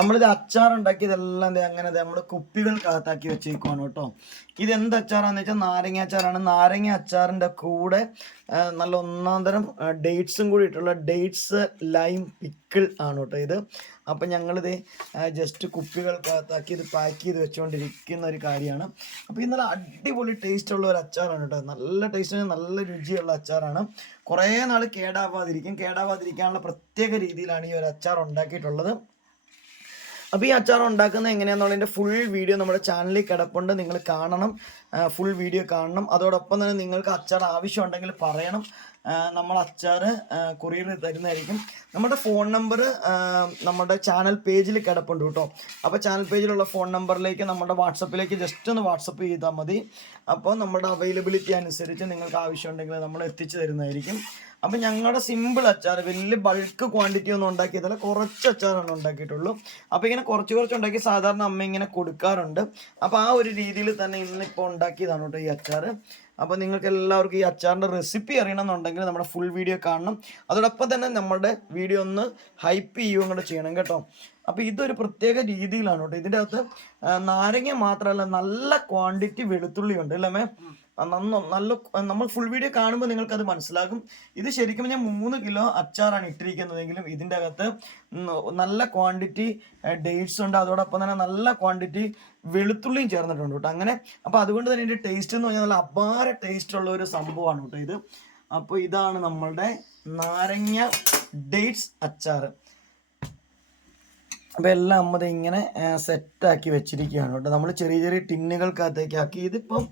നമ്മളിത് ദേ അങ്ങനെ നമ്മൾ കുപ്പികൾക്കകത്താക്കി വെച്ചേക്കുവാണ് കേട്ടോ. ഇത് എന്ത് അച്ചാറാന്ന് വെച്ചാൽ നാരങ്ങ അച്ചാറാണ്. നാരങ്ങ അച്ചാറിന്റെ കൂടെ നല്ല ഒന്നാം തരം ഡേറ്റ്സും കൂടി ഇട്ടുള്ള ഡേറ്റ്സ് ലൈം പിക്കിൾ ആണ് കേട്ടോ ഇത്. അപ്പം ഞങ്ങളിത് ജസ്റ്റ് കുപ്പികൾക്കകത്താക്കി ഇത് പാക്ക് ചെയ്ത് വെച്ചുകൊണ്ടിരിക്കുന്ന ഒരു കാര്യമാണ്. അപ്പോൾ ഇത് നല്ല അടിപൊളി ടേസ്റ്റ് ഉള്ള ഒരു അച്ചാറാണ് കേട്ടോ. നല്ല ടേസ്റ്റിന് നല്ല രുചിയുള്ള അച്ചാറാണ്. കുറേ നാൾ കേടാവാതിരിക്കും. കേടാവാതിരിക്കാനുള്ള പ്രത്യേക രീതിയിലാണ് ഈ ഒരു അച്ചാർ ഉണ്ടാക്കിയിട്ടുള്ളത്. അപ്പോൾ ഈ അച്ചാർ ഉണ്ടാക്കുന്നത് എങ്ങനെയാണെന്നുള്ളതിന്റെ ഫുൾ വീഡിയോ നമ്മുടെ ചാനലിൽ കിടപ്പുണ്ട്. നിങ്ങൾ കാണണം. ഫുൾ വീഡിയോ കാണണം. അതോടൊപ്പം തന്നെ നിങ്ങൾക്ക് അച്ചാർ ആവശ്യമുണ്ടെങ്കിൽ പറയണം. നമ്മൾ അച്ചാർ കൊറിയർ തരുന്നതായിരിക്കും. നമ്മുടെ ഫോൺ നമ്പർ നമ്മുടെ ചാനൽ പേജിൽ കിടപ്പുണ്ട് കേട്ടോ. അപ്പോൾ ചാനൽ പേജിലുള്ള ഫോൺ നമ്പറിലേക്ക് നമ്മുടെ വാട്സപ്പിലേക്ക് ജസ്റ്റ് ഒന്ന് വാട്സപ്പ് ചെയ്താൽ മതി. അപ്പോൾ നമ്മുടെ അവൈലബിലിറ്റി അനുസരിച്ച് നിങ്ങൾക്ക് ആവശ്യമുണ്ടെങ്കിൽ നമ്മൾ എത്തിച്ചു തരുന്നതായിരിക്കും. അപ്പം ഞങ്ങളുടെ സിമ്പിൾ അച്ചാർ വലിയ ബൾക്ക് ക്വാണ്ടിറ്റി ഒന്നും ഉണ്ടാക്കിയതല്ല കുറച്ച് അച്ചാറാണ് ഉണ്ടാക്കിയിട്ടുള്ളൂ. അപ്പോൾ ഇങ്ങനെ കുറച്ച് കുറച്ച് ഉണ്ടാക്കി സാധാരണ അമ്മ ഇങ്ങനെ കൊടുക്കാറുണ്ട്. അപ്പോൾ ആ ഒരു രീതിയിൽ തന്നെ ഇന്നിപ്പോൾ ഉണ്ടാക്കിയതാണ് കേട്ടോ ഈ അച്ചാർ. അപ്പോൾ നിങ്ങൾക്ക് എല്ലാവർക്കും ഈ അച്ചാറിന്റെ റെസിപ്പി അറിയണമെന്നുണ്ടെങ്കിൽ നമ്മുടെ ഫുൾ വീഡിയോ കാണണം. അതോടൊപ്പം തന്നെ നമ്മുടെ വീഡിയോ ഒന്ന് ഹൈപ്പ് ചെയ്യുകയും കൂടെ ചെയ്യണം കേട്ടോ. അപ്പോൾ ഇതൊരു പ്രത്യേക രീതിയിലാണ് കേട്ടോ. ഇതിന്റെ അകത്ത് നാരങ്ങ മാത്രമല്ല നല്ല ക്വാണ്ടിറ്റി വെളുത്തുള്ളി ഉണ്ട് അല്ലേ മേ നല്ല നമ്മൾ ഫുൾ വീഡിയോ കാണുമ്പോൾ നിങ്ങൾക്ക് അത് മനസ്സിലാകും. ഇത് ശരിക്കും ഞാൻ മൂന്ന് കിലോ അച്ചാറാണ് ഇട്ടിരിക്കുന്നതെങ്കിലും ഇതിന്റെ അകത്ത് നല്ല ക്വാണ്ടിറ്റി ഡേറ്റ്സ് ഉണ്ട്. അതോടൊപ്പം തന്നെ നല്ല ക്വാണ്ടിറ്റി വെളുത്തുള്ളിയും ചേർന്നിട്ടുണ്ട് കേട്ടോ അങ്ങനെ. അപ്പോൾ അതുകൊണ്ട് തന്നെ ഇതിന്റെ ടേസ്റ്റ് എന്ന് പറഞ്ഞാൽ നല്ല അപാര ടേസ്റ്റ് ഉള്ള ഒരു സംഭവമാണ് കേട്ടോ ഇത്. അപ്പോൾ ഇതാണ് നമ്മളുടെ നാരങ്ങ ഡേറ്റ്സ് അച്ചാർ അപ്പോൾ എല്ലാം അമ്മത് ഇങ്ങനെ സെറ്റാക്കി വെച്ചിരിക്കുകയാണ് കേട്ടോ. നമ്മൾ ചെറിയ ചെറിയ ടിന്നുകൾക്കകത്തേക്ക് ആക്കി. ഇതിപ്പം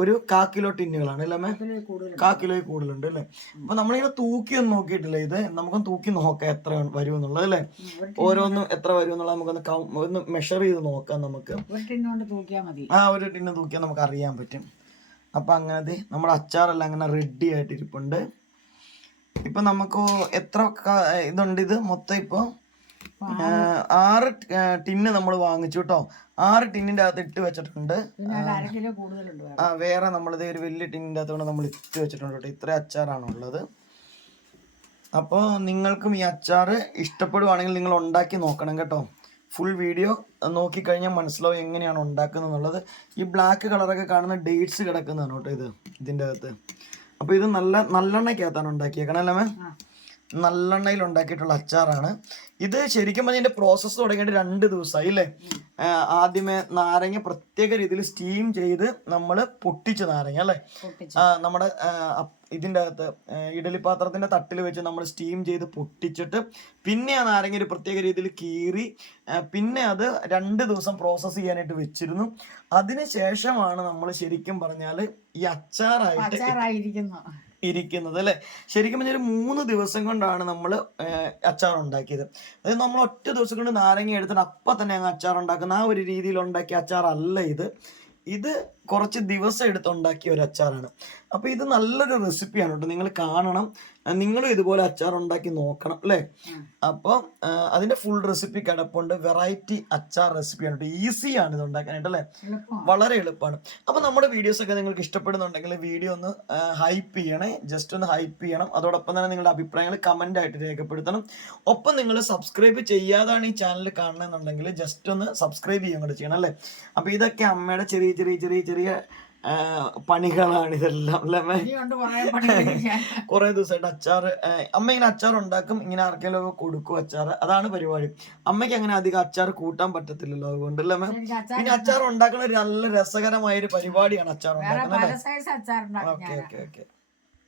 ഒരു കാ കിലോ ടിന്നുകളാണ് അല്ലേ മേ കാ കിലോയിൽ കൂടുതലുണ്ട് അല്ലേ? അപ്പൊ നമ്മളിങ്ങനെ തൂക്കി ഒന്നും നോക്കിയിട്ടില്ല ഇത്? നമുക്കൊന്ന് തൂക്കി നോക്കാം എത്ര വരും എന്നുള്ളത് അല്ലേ ഓരോന്നും എത്ര വരും എന്നുള്ളത് നമുക്കൊന്ന് ഒന്ന് മെഷർ ചെയ്ത് നോക്കാം നമുക്ക്. ആ ഒരു ടിന്ന് തൂക്കിയാൽ നമുക്ക് അറിയാൻ പറ്റും. അപ്പൊ അങ്ങനെ നമ്മുടെ അച്ചാറെല്ലാം അങ്ങനെ റെഡി ആയിട്ട് ഇരിപ്പുണ്ട് ഇപ്പൊ നമുക്ക് എത്ര ഇതുണ്ട് ഇത് മൊത്തം ഇപ്പൊ? ആറ് ടിന്ന് നമ്മൾ വാങ്ങിച്ചു കേട്ടോ ആറ് ടിന്നിന്റെ അകത്ത് ഇട്ട് വെച്ചിട്ടുണ്ട്. ആ വേറെ. നമ്മളിത് ഒരു വലിയ ടിന്നിന്റെ അകത്തോടെ നമ്മൾ ഇട്ട് വെച്ചിട്ടുണ്ട് കേട്ടോ ഇത്ര അച്ചാറാണ് ഉള്ളത്. അപ്പോൾ നിങ്ങൾക്കും ഈ അച്ചാർ ഇഷ്ടപ്പെടുവാണെങ്കിൽ നിങ്ങൾ ഉണ്ടാക്കി നോക്കണം കേട്ടോ. ഫുൾ വീഡിയോ നോക്കിക്കഴിഞ്ഞാൽ മനസ്സിലാവും എങ്ങനെയാണ് ഉണ്ടാക്കുന്നത് എന്നുള്ളത് ഈ ബ്ലാക്ക് കളറൊക്കെ കാണുന്ന ഡേറ്റ്സ് കിടക്കുന്നതാണ് കേട്ടോ ഇത് ഇതിന്റെ അകത്ത്. അപ്പോൾ ഇത് നല്ല നല്ലെണ്ണയ്ക്കകത്താണ് ഉണ്ടാക്കിയേക്കണം അല്ലേ മേ. നല്ലെണ്ണയിൽ ഉണ്ടാക്കിയിട്ടുള്ള അച്ചാറാണ്. ഇത് ശരിക്കും അതിന്റെ പ്രോസസ്സ് തുടങ്ങിയിട്ട് രണ്ട് ദിവസമായി അല്ലേ? ആദ്യമേ നാരങ്ങ പ്രത്യേക രീതിയിൽ സ്റ്റീം ചെയ്ത് നമ്മൾ പൊട്ടിച്ച നാരങ്ങ അല്ലേ? നമ്മുടെ ഇതിന്റെ അകത്ത് ഇഡലിപാത്രത്തിന്റെ തട്ടിൽ വെച്ച് നമ്മൾ സ്റ്റീം ചെയ്ത് പൊട്ടിച്ചിട്ട് പിന്നെ ആ നാരങ്ങ ഒരു പ്രത്യേക രീതിയിൽ കീറി പിന്നെ അത് രണ്ട് ദിവസം പ്രോസസ്സ് ചെയ്യാനായിട്ട് വെച്ചിരുന്നു. അതിന് ശേഷമാണ് നമ്മൾ ശരിക്കും പറഞ്ഞാൽ ഈ അച്ചാറായിട്ട് ഇരിക്കുന്നത് അല്ലേ? ശരിക്കും പറഞ്ഞാൽ മൂന്ന് ദിവസം കൊണ്ടാണ് നമ്മൾ അച്ചാർ ഉണ്ടാക്കിയത്. അതായത് നമ്മൾ ഒറ്റ ദിവസം കൊണ്ട് നാരങ്ങ എടുത്തിട്ട് അപ്പം തന്നെ അങ്ങ് അച്ചാർ ഉണ്ടാക്കുന്ന ആ ഒരു രീതിയിൽ ഉണ്ടാക്കിയ അച്ചാർ അല്ല ഇത്. ഇത് കുറച്ച് ദിവസം എടുത്ത് ഉണ്ടാക്കിയ ഒരു അച്ചാറാണ്. അപ്പോൾ ഇത് നല്ലൊരു റെസിപ്പിയാണ് കേട്ടോ നിങ്ങൾ കാണണം. നിങ്ങളും ഇതുപോലെ അച്ചാർ ഉണ്ടാക്കി നോക്കണം അല്ലേ? അപ്പൊ അപ്പോൾ അതിന്റെ ഫുൾ റെസിപ്പി കിടപ്പുണ്ട്. വെറൈറ്റി അച്ചാർ റെസിപ്പിയാണ് കേട്ടോ ഈസിയാണ് ഇത് ഉണ്ടാക്കാനായിട്ട് അല്ലേ? വളരെ എളുപ്പമാണ്. അപ്പോൾ നമ്മുടെ വീഡിയോസ് ഒക്കെ നിങ്ങൾക്ക് ഇഷ്ടപ്പെടുന്നുണ്ടെങ്കിൽ വീഡിയോ ഒന്ന് ഹൈപ്പ് ചെയ്യണേ. ജസ്റ്റ് ഒന്ന് ഹൈപ്പ് ചെയ്യണം. അതോടൊപ്പം തന്നെ നിങ്ങളുടെ അഭിപ്രായങ്ങൾ കമന്റ് ആയിട്ട് രേഖപ്പെടുത്തണം. ഒപ്പം നിങ്ങൾ സബ്സ്ക്രൈബ് ചെയ്യാതാണ് ഈ ചാനൽ കാണണമെന്നുണ്ടെങ്കിൽ ജസ്റ്റ് ഒന്ന് സബ്സ്ക്രൈബ് ചെയ്യുകയും കൂടെ ചെയ്യണം അല്ലേ? അപ്പോൾ ഇതൊക്കെ അമ്മയുടെ ചെറിയ ചെറിയ ചെറിയ ചെറിയ ആ, പണികളാണ് ഇതെല്ലാം അല്ലേ കുറേ ദിവസമായിട്ട് അച്ചാർ അമ്മ ഇങ്ങനെ അച്ചാർ ഉണ്ടാക്കും ഇങ്ങനെ ആർക്കെങ്കിലും കൊടുക്കും അച്ചാർ അതാണ് പരിപാടി. അമ്മയ്ക്ക് അങ്ങനെ അധികം അച്ചാർ കൂട്ടാൻ പറ്റത്തില്ലല്ലോ അതുകൊണ്ട് അല്ലേ മാം പിന്നെ അച്ചാർ ഉണ്ടാക്കുന്ന ഒരു നല്ല രസകരമായ ഒരു പരിപാടിയാണ് അച്ചാർ ഉണ്ടാക്കുന്നത് ഓക്കെ ഓക്കെ ഓക്കെ.